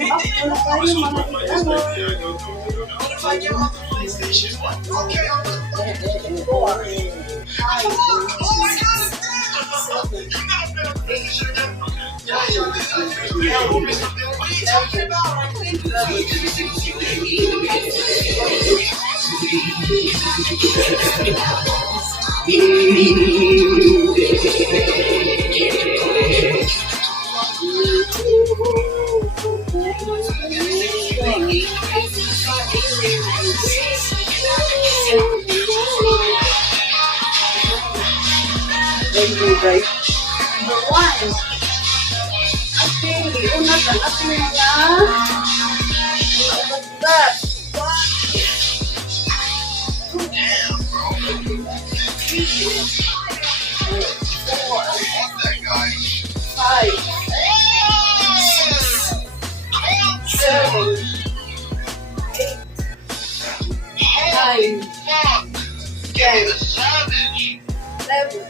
mag-up muna tayo mga ano. Four, five, Thank you, guys. Number one. Okay, una ka natin mga ubat-ubat. Four, five, seven, eight, nine, ten, eleven,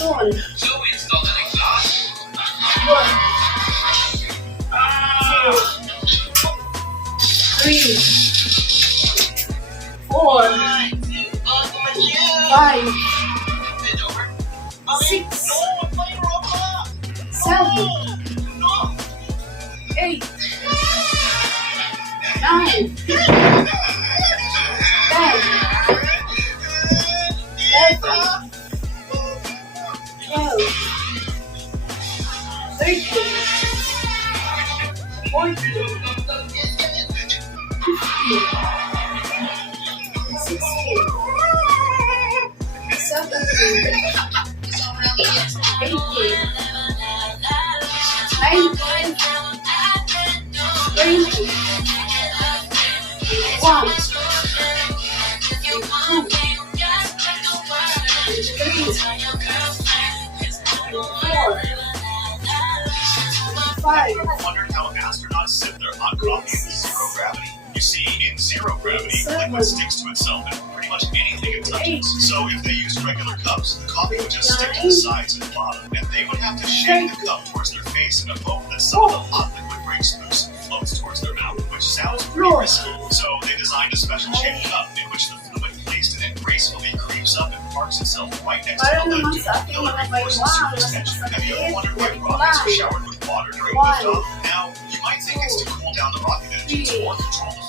ating puson. One. Two. Three. Four. Five. Six. Seven. Eight. Nine. Five. wondered how astronauts sip their hot coffee zero gravity. See, in zero gravity, liquid sticks to itself and pretty much anything it touches. So if they used regular cups, the coffee would just stick to the sides and bottom, and they would have to shake the cup towards their face in a hope that some of the hot liquid breaks loose and floats towards their mouth, which sounds pretty risky. So they designed a special shaped cup in which the fluid placed in it gracefully creeps up and parks itself right next to the lid. sa ating The mga lid forces baywang surface tension. Have you ever wondered why rockets are showered with water during liftoff? Now, you might think it's to cool down the rocket engines or control the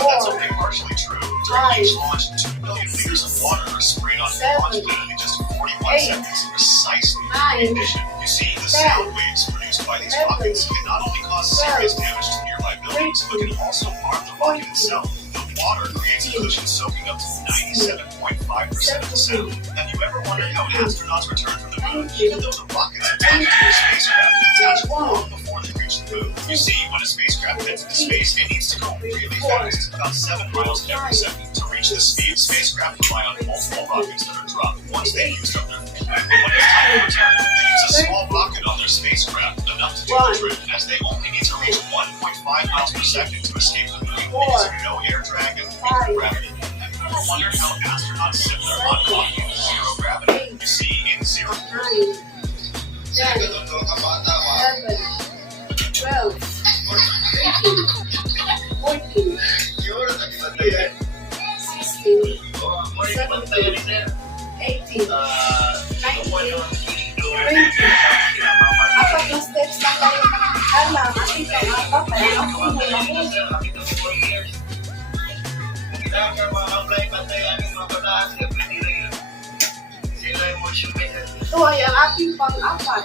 so that's only partially true. During each launch, 2 million liters of water are sprayed onto the launch pad in just 41 Eight. seconds, precisely. Nine. In addition, you see, the sound waves produced by these rockets can not only cause serious damage to nearby buildings, but can also harm the rocket itself. The water creates a cushion soaking up to 97.5% of the sound. Have you ever wondered how astronauts return from the moon, even though the rockets attached to their spacecraft detach long before they you see, when a spacecraft that's into space, it needs to go really fast, about seven miles every second, to reach the speed spacecraft fly on multiple rockets that are dropped once they used up their fuel. When it's time to return, they use a small rocket on their spacecraft, enough to do the trip, as they only need to reach 1.5 miles per second to escape the moon because of no air drag and weaker gravity. Have you ever wondered how astronauts sit there on zero gravity? You see, in zero gravity. 12, 13, 14, 16, 17, 18, 19, 20. Apat na steps na kayo. Kala, kasi ka nga pa, kaya ako mo lang. Ito ay ang ating pang-apat.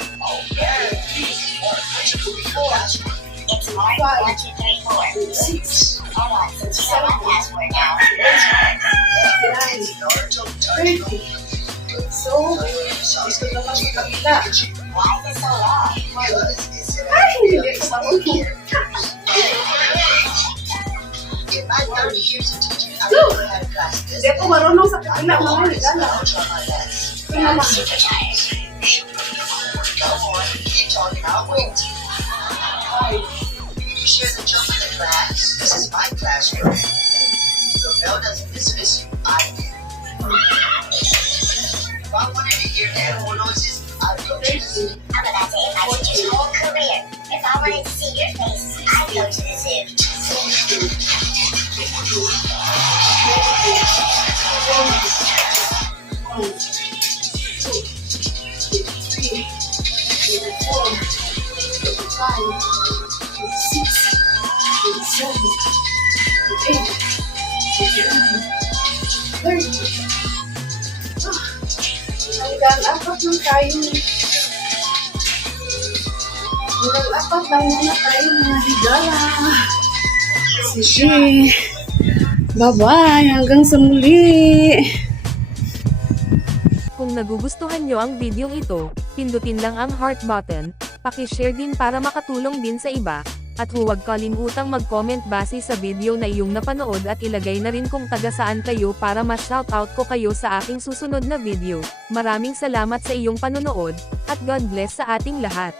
much. It's my one two three four six. Hold on, since you know my password now. Eight, nine, so that. Why is it so long? Hey, in my 30 years of teaching, I never had a class this. I know all this knowledge on my back. I'm super tired. Go on, keep talking. I'll wait is my classroom. Bell doesn't dismiss you. I did. If I wanted to hear noises, I'd go to the zoo. I'm about my whole career. If I wanted to see your face, I'd go to the zoo. Thirty. Ah, Hanggang apat lang tayo. Hanggang apat lang muna tayo mga higala. Sige. Bye-bye. Hanggang sa muli. Kung nagugustuhan nyo ang videong ito, pindutin lang ang heart button, pakishare din para makatulong din sa iba, at huwag kalimutang mag-comment base sa video na iyong napanood at ilagay na rin kung taga saan kayo para ma-shoutout ko kayo sa aking susunod na video. Maraming salamat sa iyong panonood, at God bless sa ating lahat.